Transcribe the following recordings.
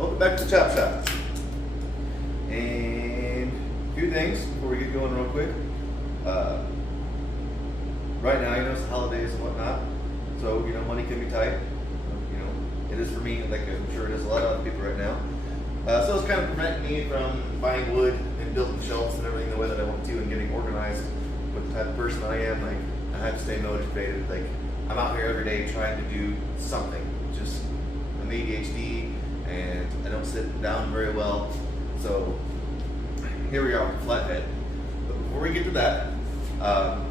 Welcome back to the Chop Shop. And a few things before we get going real quick. Right now, it's the holidays and whatnot, so money can be tight. It is for me, like I'm sure it is a lot of other people right now. So it's kind of preventing me from buying wood and building shelves and everything the way that I want to and getting organized with the type of person I am. Like, I have to stay motivated. Like, I'm out here every day trying to do something. Just I'm ADHD and I don't sit down very well. So here we are with Flathead. But before we get to that,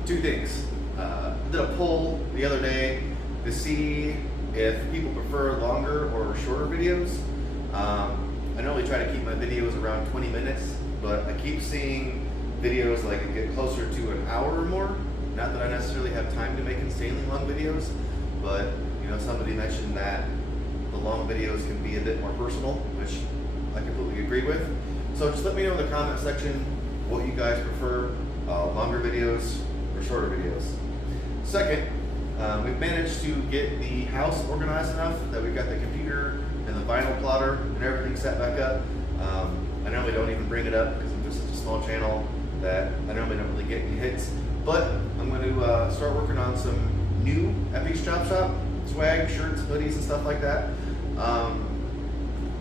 two things. I did a poll the other day to see if people prefer longer or shorter videos. I normally try to keep my videos around 20 minutes, but I keep seeing videos like get closer to an hour or more. Not that I necessarily have time to make insanely long videos, but somebody mentioned that the long videos can be a bit more personal, which I completely agree with. So just let me know in the comment section what you guys prefer, longer videos or shorter videos. Second, we've managed to get the house organized enough that we've got the computer and the vinyl plotter and everything set back up. I normally don't even bring it up because I'm just such a small channel that I normally don't really get any hits. But I'm going to start working on some new Eppy Chop Shop swag, shirts, hoodies, and stuff like that.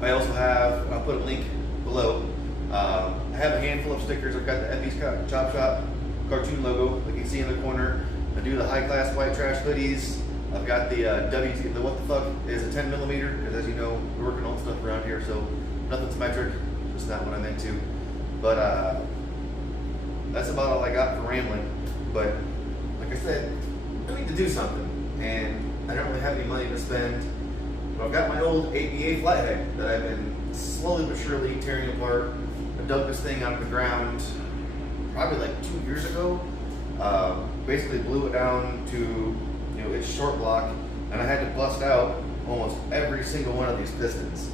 I also have, I'll put a link below. I have a handful of stickers. I've got the Eppy Chop Shop cartoon logo, like you can see in the corner. I do the high class white trash hoodies. I've got the the what the fuck is a 10 millimeter, because as you know, we're working on stuff around here, so nothing's metric, just not what I'm into. But that's about all I got for rambling. But like I said, I need to do something, and I don't really have any money to spend. But I've got my old 8Ba Flathead that I've been slowly but surely tearing apart. I dug this thing out of the ground probably like 2 years ago. Basically blew it down to its short block, and I had to bust out almost every single one of these pistons.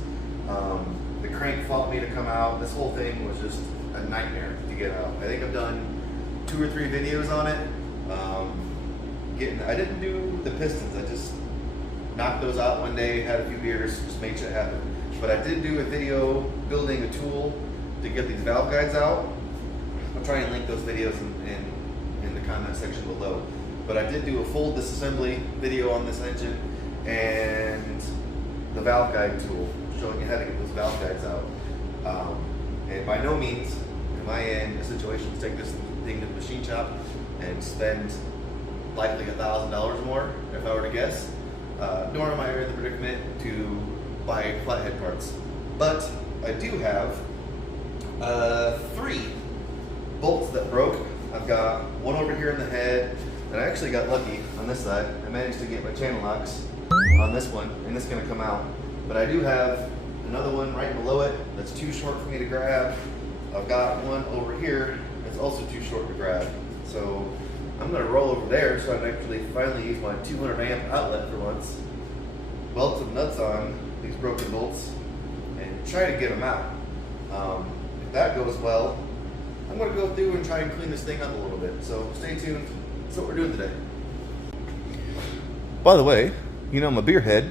The crank fought me to come out. This whole thing was just a nightmare to get out. I think I've done 2 or 3 videos on it. I didn't do the pistons. I just knocked those out one day, had a few beers, just made shit happen. But I did do a video building a tool to get these valve guides out. I'll try and link those videos in the comment section below. But I did do a full disassembly video on this engine and the valve guide tool, showing you how to get those valve guides out. And by no means am I in a situation to take this thing to the machine shop and spend likely $1,000 more, if I were to guess. Nor am I in the predicament to buy flathead parts. But I do have 3 bolts that broke. I've got one over here in the head, and I actually got lucky on this side. I managed to get my channel locks on this one, and it's gonna come out. But I do have another one right below it that's too short for me to grab. I've got one over here that's also too short to grab. So I'm gonna roll over there so I can actually finally use my 200 amp outlet for once. Weld some nuts on these broken bolts and try to get them out. If that goes well, I'm gonna go through and try and clean this thing up a little bit. So stay tuned. That's what we're doing today. By the way, I'm a beer head,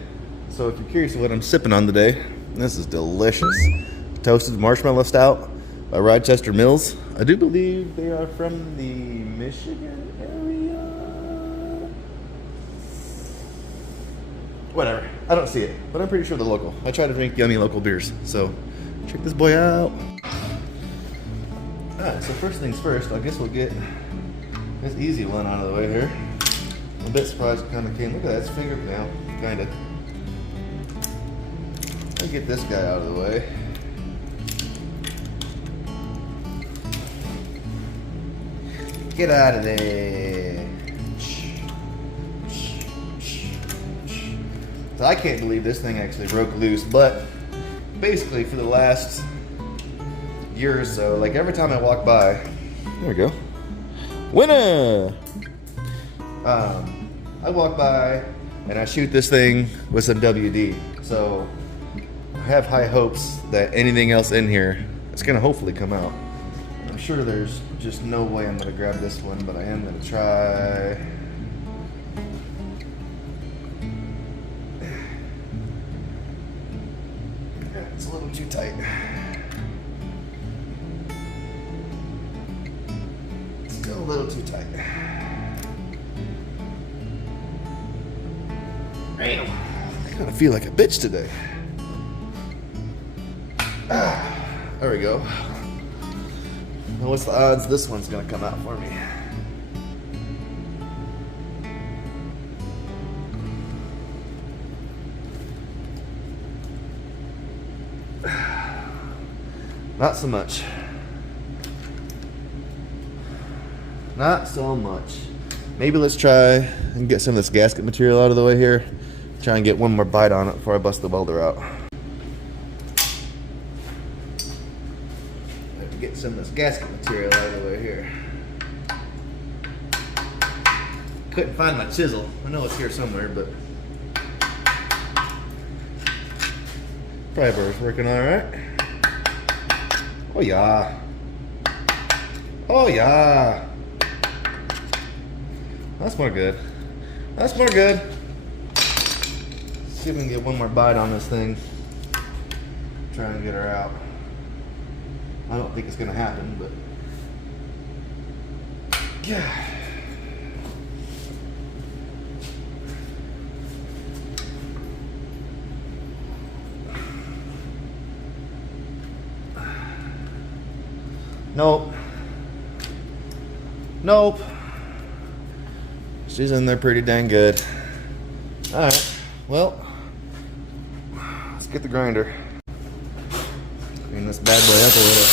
so if you're curious what I'm sipping on today, this is delicious. Toasted marshmallow stout by Rochester Mills. I do believe they are from the Michigan area. Whatever, I don't see it, but I'm pretty sure they're local. I try to drink yummy local beers, so check this boy out. Alright, so first things first, I guess we'll get this easy one out of the way here. I'm a bit surprised it kind of came. Look at that, it's fingered now, kind of. I'll get this guy out of the way. Get out of there. So I can't believe this thing actually broke loose, but basically for the last year or so, like every time I walk by, there we go, winner! I walk by and I shoot this thing with some WD, so I have high hopes that anything else in here is gonna hopefully come out. I'm sure there's just no way I'm gonna grab this one, but I am gonna try. it's a little too tight. Still a little too tight. Damn. I kind of feel like a bitch today. There we go. Now what's the odds this one's gonna come out for me? Not so much. Not so much. Maybe let's try and get some of this gasket material out of the way here. Try and get one more bite on it before I bust the welder out. Have to get some of this gasket material out of the way here. Couldn't find my chisel. I know it's here somewhere, but pry bar's working all right. Oh yeah. Oh yeah. That's more good. That's more good. See if we can get one more bite on this thing. Try and get her out. I don't think it's gonna happen, but yeah. Nope. Nope. She's in there pretty dang good. Alright, well, let's get the grinder. Clean this bad boy up a little.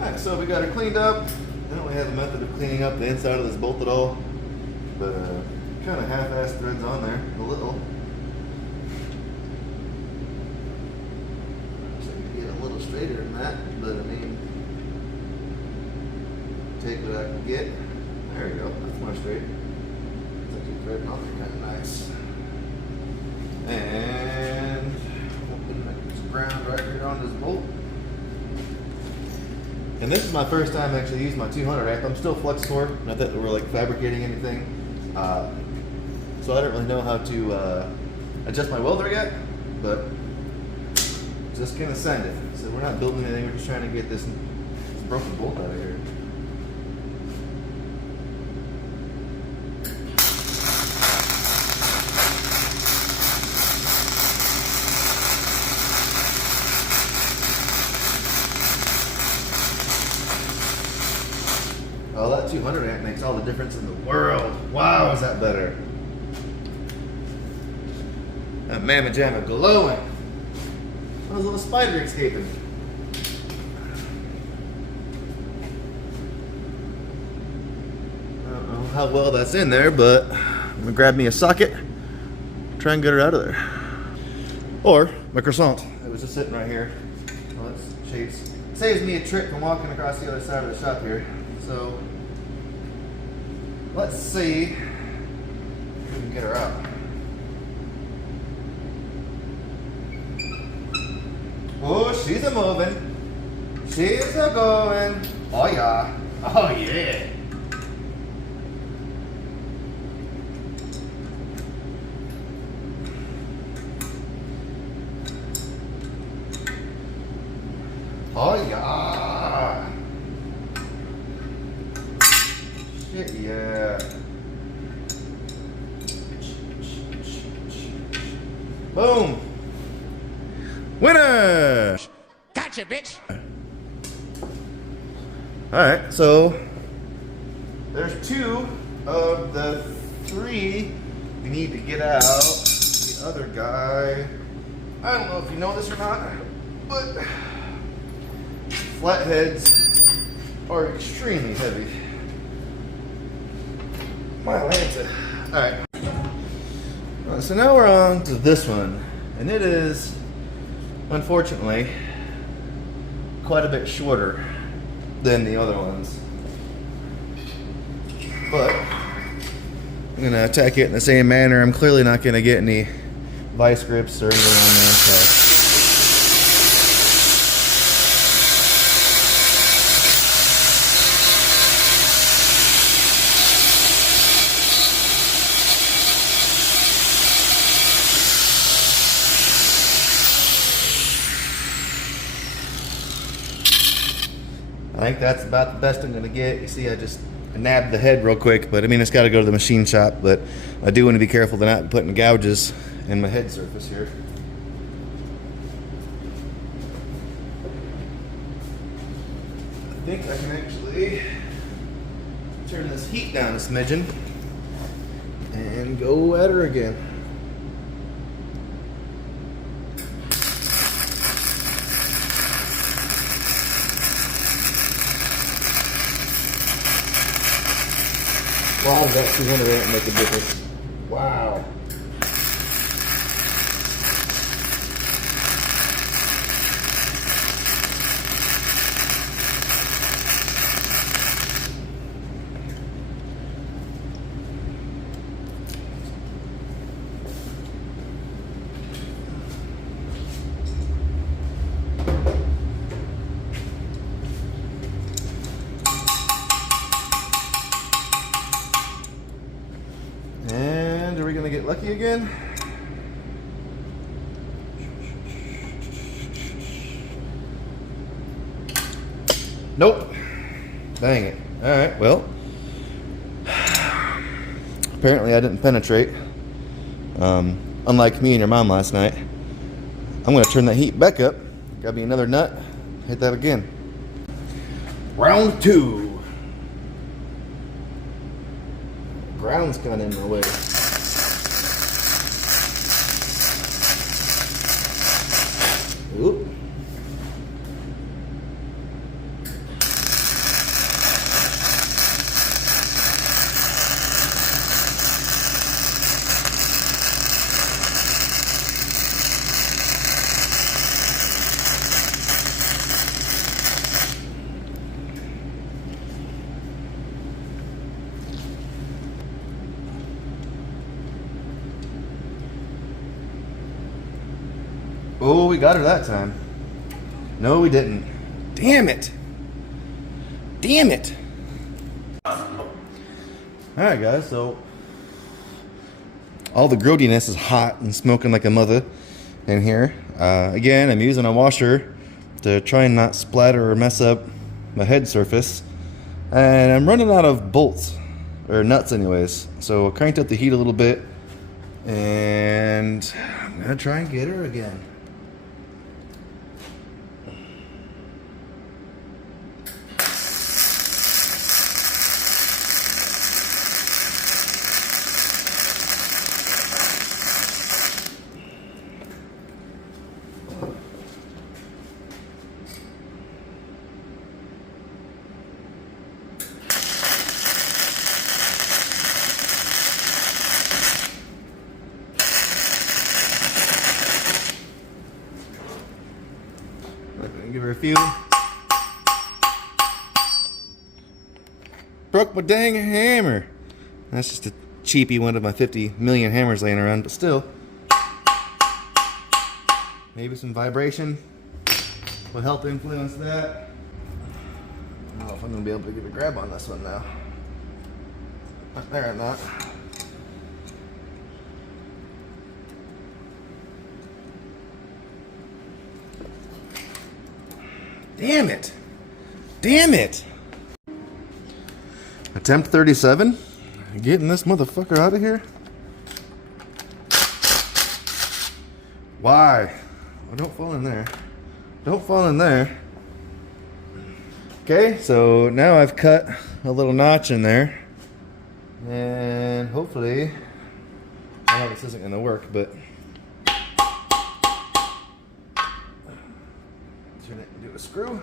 Alright, so we got it cleaned up. I don't really have a method of cleaning up the inside of this bolt at all, but kind of half-assed threads on there, a little. So I can get a little straighter than that, but I mean, take what I can get. There we go, that's more straight. It's actually threading on there kind of nice. And open this ground right here on this bolt. And this is my first time actually using my 200 amp. I'm still flux core, not that we're like fabricating anything. So I don't really know how to adjust my welder yet, but just gonna send it. So we're not building anything, we're just trying to get this broken bolt out of here. Oh, that 200 amp makes all the difference in the world. Wow, is that better? That mamma jamma glowing. What was a little spider escaping? I don't know how well that's in there, but I'm gonna grab me a socket, try and get her out of there. Or my croissant. It was just sitting right here. Well, that's shades. Saves me a trip from walking across the other side of the shop here. So let's see if we can get her out. Oh, she's a moving. She's a going. Oh yeah. Oh yeah. Oh yeah. Shit, yeah. Boom. Winner. Gotcha, bitch. All right, so there's 2 of the 3 we need to get out. The other guy, I don't know if you know this or not, but flatheads are extremely heavy. My Lancet. All right. So now we're on to this one, and it is, unfortunately, quite a bit shorter than the other ones. But I'm gonna attack it in the same manner. I'm clearly not gonna get any vice grips or anything on there. So. I think that's about the best I'm gonna get. You see, I just nabbed the head real quick, but I mean, it's got to go to the machine shop. But I do want to be careful to not putting gouges in my head surface here. I think I can actually turn this heat down a smidgen and go at her again. Wow, that 200 won't make a difference. Wow. And are we gonna get lucky again? Nope. Dang it. Alright, well. Apparently I didn't penetrate. Unlike me and your mom last night. I'm gonna turn that heat back up. Got me another nut. Hit that again. Round 2. Ground's kind of in my way. Oop. Oh, we got her that time. No, we didn't. Damn it. Damn it. Alright guys, so all the grody-ness is hot and smoking like a mother in here. Again, I'm using a washer to try and not splatter or mess up my head surface. And I'm running out of bolts, or nuts anyways. So I cranked up the heat a little bit and I'm gonna try and get her again. Give her a few. Broke my dang hammer. That's just a cheapy one of my 50 million hammers laying around, but still. Maybe some vibration will help influence that. I don't know if I'm going to be able to get a grab on this one now. There, I'm not. Damn it. Damn it. Attempt 37. Getting this motherfucker out of here. Why? Oh, don't fall in there. Don't fall in there. Okay, so now I've cut a little notch in there. And hopefully, I know this isn't going to work, but turn it into a screw.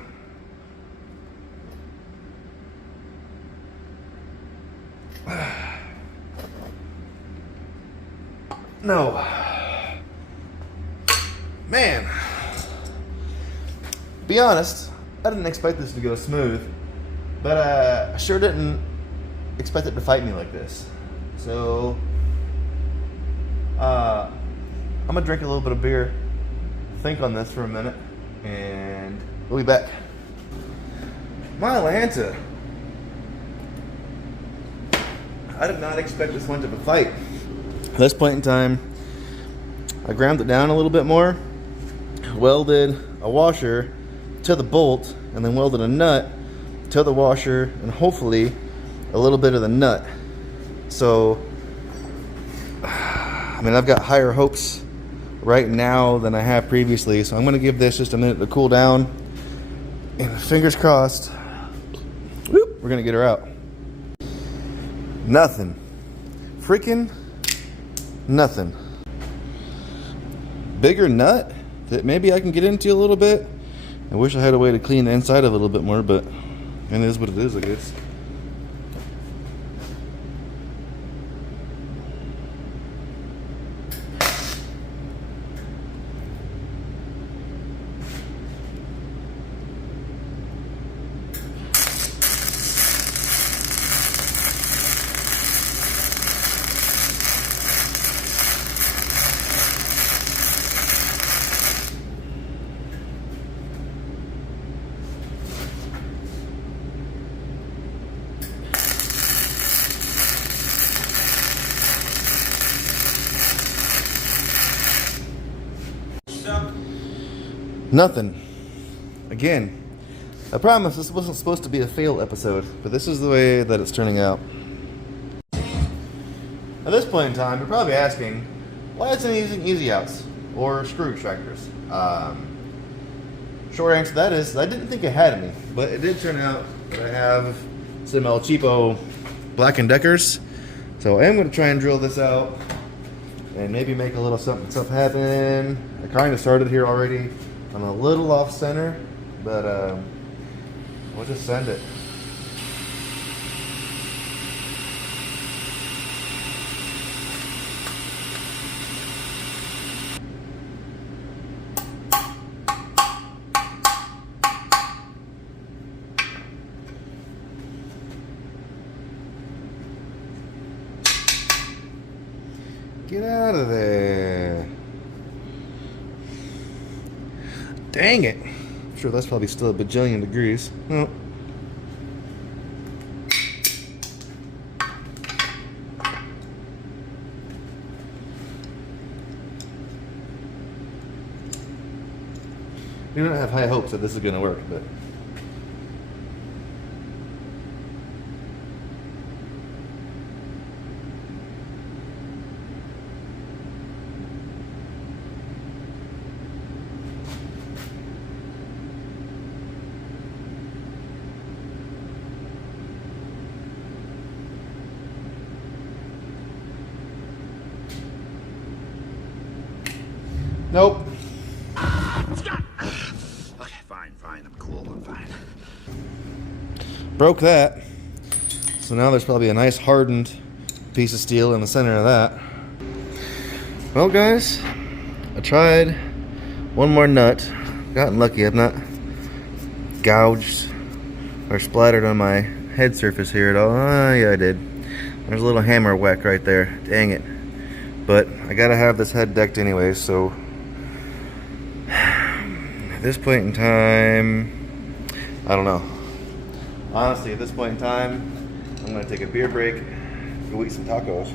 No. Man. Be honest, I didn't expect this to go smooth, but I sure didn't expect it to fight me like this. So, I'm gonna drink a little bit of beer, think on this for a minute, and we'll be back. My Atlanta. I did not expect this much of a fight. At this point in time, I ground it down a little bit more, welded a washer to the bolt, and then welded a nut to the washer, and hopefully a little bit of the nut. So, I mean, I've got higher hopes right now than I have previously, so I'm going to give this just a minute to cool down, and fingers crossed, whoop, we're going to get her out. Nothing. Freaking nothing. Bigger nut that maybe I can get into a little bit. I wish I had a way to clean the inside of it a little bit more, but it is what it is, I guess. Nothing. Again, I promise this wasn't supposed to be a fail episode, but this is the way that it's turning out. At this point in time, you're probably asking, why isn't he using easy outs or screw extractors? Short answer to that is, I didn't think it had any, but it did turn out that I have some El Cheapo Black & Deckers. So I am going to try and drill this out and maybe make a little something happen. I kind of started here already. I'm a little off center, but we'll just send it. Get out of there. Dang it. I'm sure that's probably still a bajillion degrees. Oh. We don't have high hopes that this is going to work, but nope. Okay, fine. I'm cool. I'm fine. Broke that. So now there's probably a nice hardened piece of steel in the center of that. Well, guys, I tried one more nut. Gotten lucky. I've not gouged or splattered on my head surface here at all. Oh, yeah, I did. There's a little hammer whack right there. Dang it. But I gotta have this head decked anyway, so at this point in time, I don't know. Honestly, at this point in time, I'm gonna take a beer break, go eat some tacos.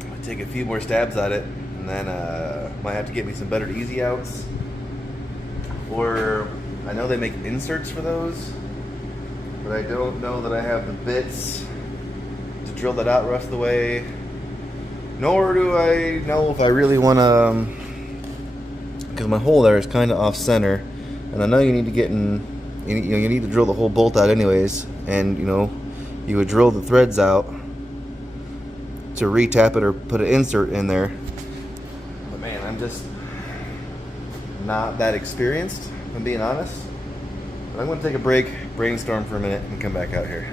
I'm gonna take a few more stabs at it, and then might have to get me some better easy outs. Or I know they make inserts for those, but I don't know that I have the bits to drill that out the rest of the way. Nor do I know if I really want to, because my hole there is kind of off center, and I know you need to get in. You need to drill the whole bolt out anyways, and you would drill the threads out to retap it or put an insert in there. But man, I'm just not that experienced, if I'm being honest. But I'm going to take a break, brainstorm for a minute, and come back out here.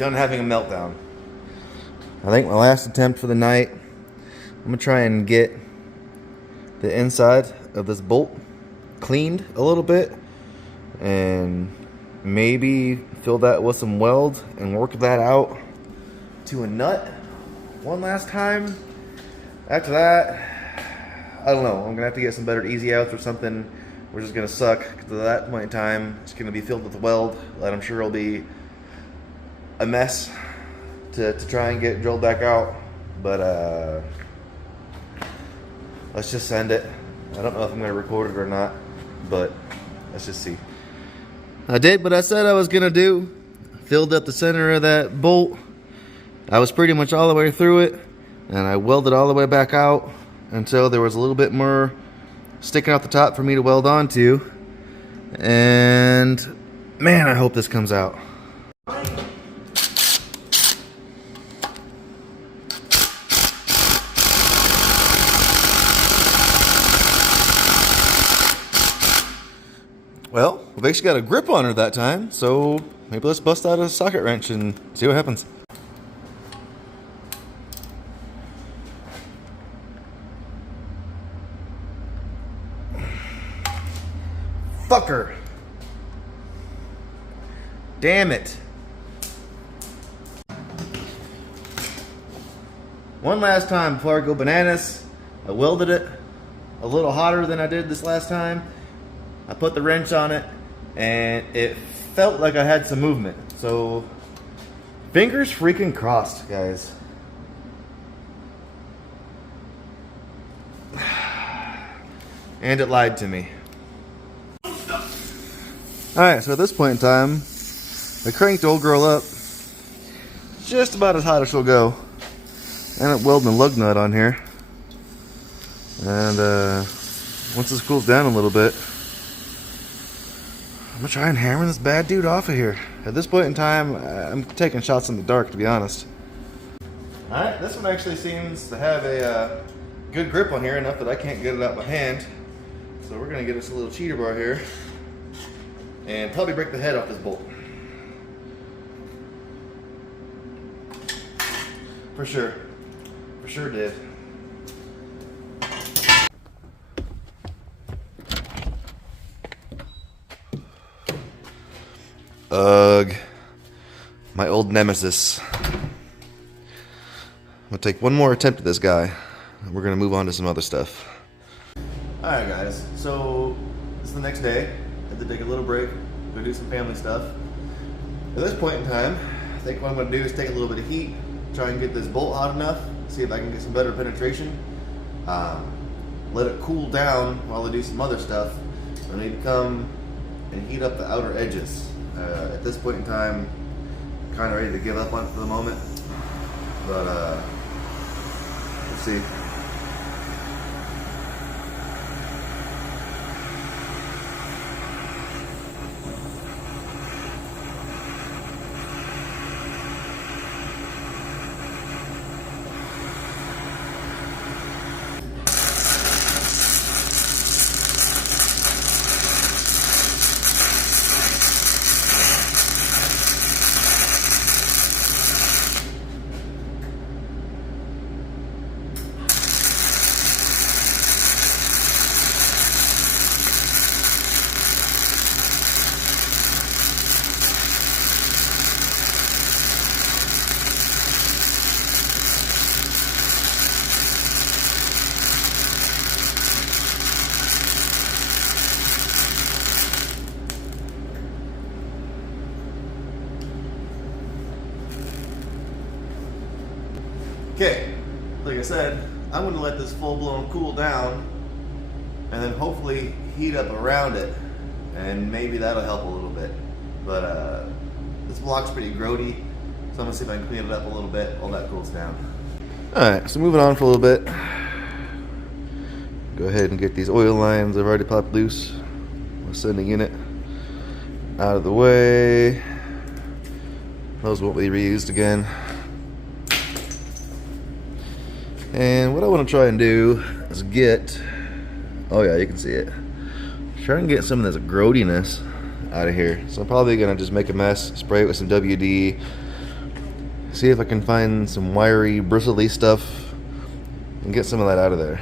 done having a meltdown. I think my last attempt for the night, I'm gonna try and get the inside of this bolt cleaned a little bit and maybe fill that with some weld and work that out to a nut one last time. After that, I don't know, I'm gonna have to get some better easy outs or something. We're just gonna suck, because at that point in time it's gonna be filled with weld that I'm sure will be a mess to try and get drilled back out. But let's just send it. I don't know if I'm gonna record it or not, but let's just see. I did what I said I was gonna do. Filled up the center of that bolt. I was pretty much all the way through it, and I welded all the way back out until there was a little bit more sticking out the top for me to weld onto. And man, I hope this comes out. Well, we've actually got a grip on her that time, so maybe let's bust out a socket wrench and see what happens. Fucker! Damn it! One last time before I go bananas, I welded it a little hotter than I did this last time. I put the wrench on it, and it felt like I had some movement. So, fingers freaking crossed, guys. And it lied to me. Alright, so at this point in time, I cranked old girl up just about as hot as she'll go. And I'm welding a lug nut on here. And once this cools down a little bit, I'm gonna try and hammer this bad dude off of here. At this point in time, I'm taking shots in the dark, to be honest. Alright, this one actually seems to have a good grip on here, enough that I can't get it out by hand. So we're gonna get us a little cheater bar here and probably break the head off this bolt. For sure. For sure did. Ugh. My old nemesis. I'm gonna take one more attempt at this guy, and we're gonna move on to some other stuff. Alright guys, so this is the next day. I had to take a little break, go do some family stuff. At this point in time, I think what I'm gonna do is take a little bit of heat, try and get this bolt hot enough, see if I can get some better penetration. Let it cool down while I do some other stuff. I need to come and heat up the outer edges. At this point in time, I'm kind of ready to give up on it for the moment, but we'll see. Okay, like I said, I'm going to let this full-blown cool down and then hopefully heat up around it, and maybe that'll help a little bit. But this block's pretty grody, so I'm going to see if I can clean it up a little bit while that cools down. Alright, so moving on for a little bit. Go ahead and get these oil lines I've already popped loose. We'll send the unit out of the way. Those won't be reused again. And what I want to try and do is get, oh yeah, you can see it, try and get some of this grodiness out of here. So I'm probably going to just make a mess, spray it with some WD, See if I can find some wiry, bristly stuff and get some of that out of there.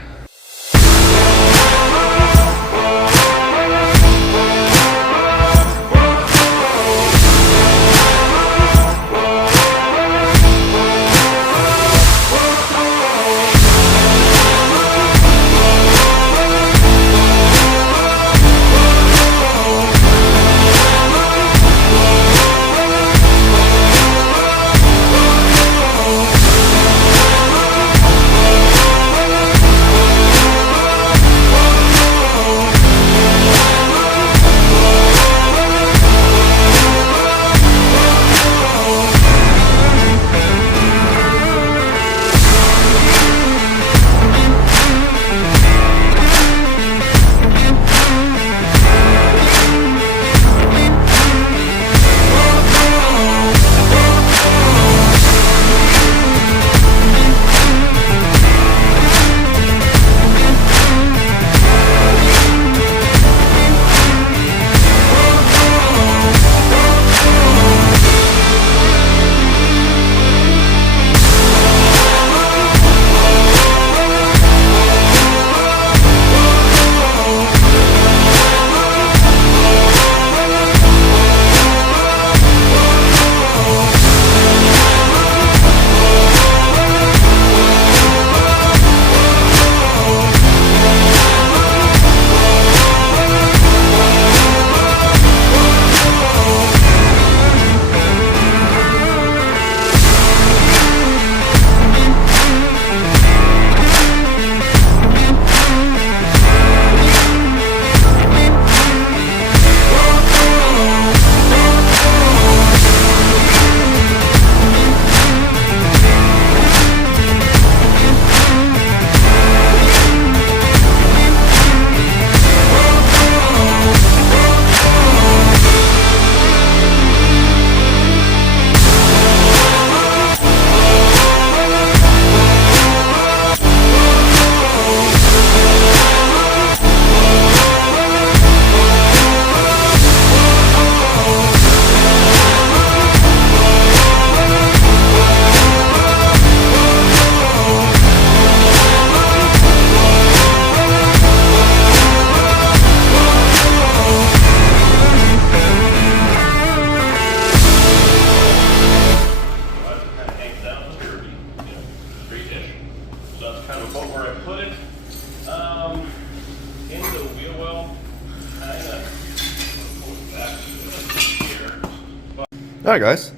Alright guys,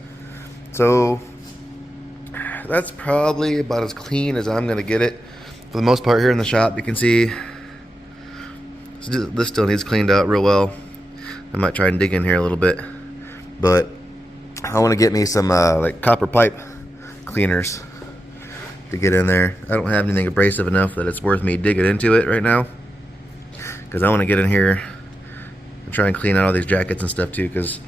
so that's probably about as clean as I'm going to get it. For the most part here in the shop, you can see this still needs cleaned out real well. I might try and dig in here a little bit, but I want to get me some like copper pipe cleaners to get in there. I don't have anything abrasive enough that it's worth me digging into it right now, because I want to get in here and try and clean out all these jackets and stuff too, because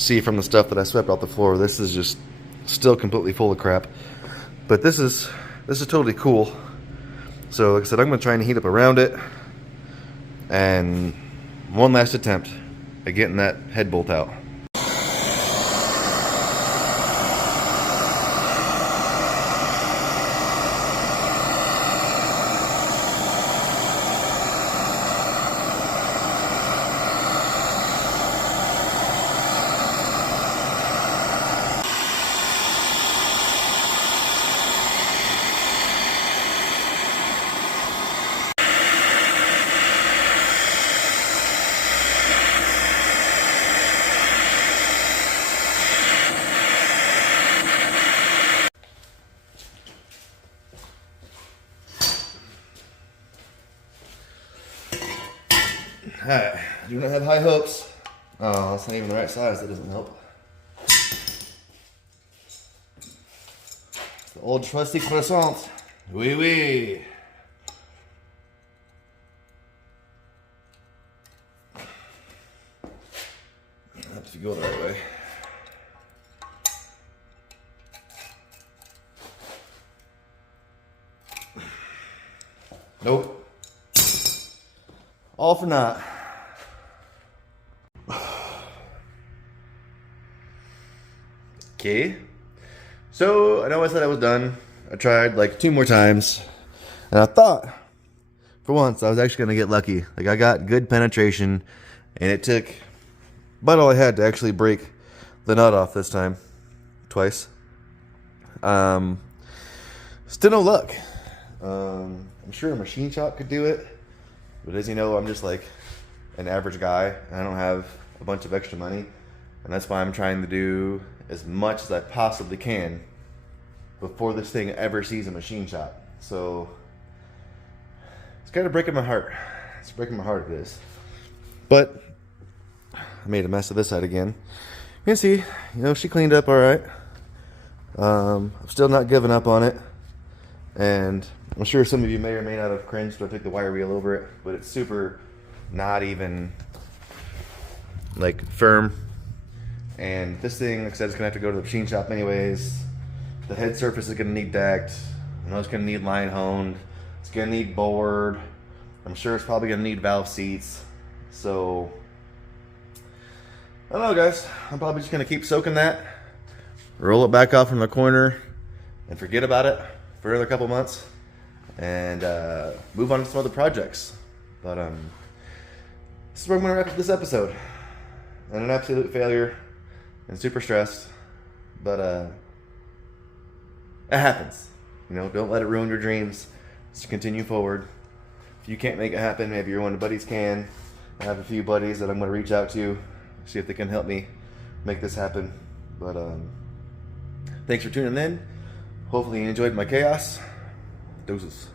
see from the stuff that I swept off the floor, this is just still completely full of crap. But this is totally cool. So like I said, I'm going to try and heat up around it, and one last attempt at getting that head bolt out. Alright, do not have high hopes. Oh, that's not even the right size, that doesn't help. The old trusty croissant. Oui, oui. I have to go the right way. Nope. All for naught. Okay. So I know I said I was done. I tried like 2 more times, and I thought for once I was actually gonna get lucky. Like I got good penetration, and it took about all I had to actually break the nut off this time, twice. Still no luck. I'm sure a machine shop could do it, but as you know, I'm just like an average guy. I don't have a bunch of extra money, and that's why I'm trying to do as much as I possibly can before this thing ever sees a machine shop. So it's kind of breaking my heart. It's breaking my heart, it is. But I made a mess of this side again. You can see, she cleaned up all right. I'm still not giving up on it, and I'm sure some of you may or may not have cringed when I took the wire wheel over it, but it's super not even like firm. And this thing, like I said, is gonna have to go to the machine shop anyways. The head surface is gonna need decked. I know it's gonna need line honed. It's gonna need bored. I'm sure it's probably gonna need valve seats. So I don't know, guys. I'm probably just gonna keep soaking that, roll it back off from the corner, and forget about it for another couple months, and move on to some other projects. But this is where I'm gonna wrap up this episode. And an absolute failure, and super stressed, but it happens. Don't let it ruin your dreams. Just continue forward. If you can't make it happen, maybe your one of the buddies can. I have a few buddies that I'm gonna reach out to, see if they can help me make this happen. But thanks for tuning in. Hopefully you enjoyed my chaos. Doses.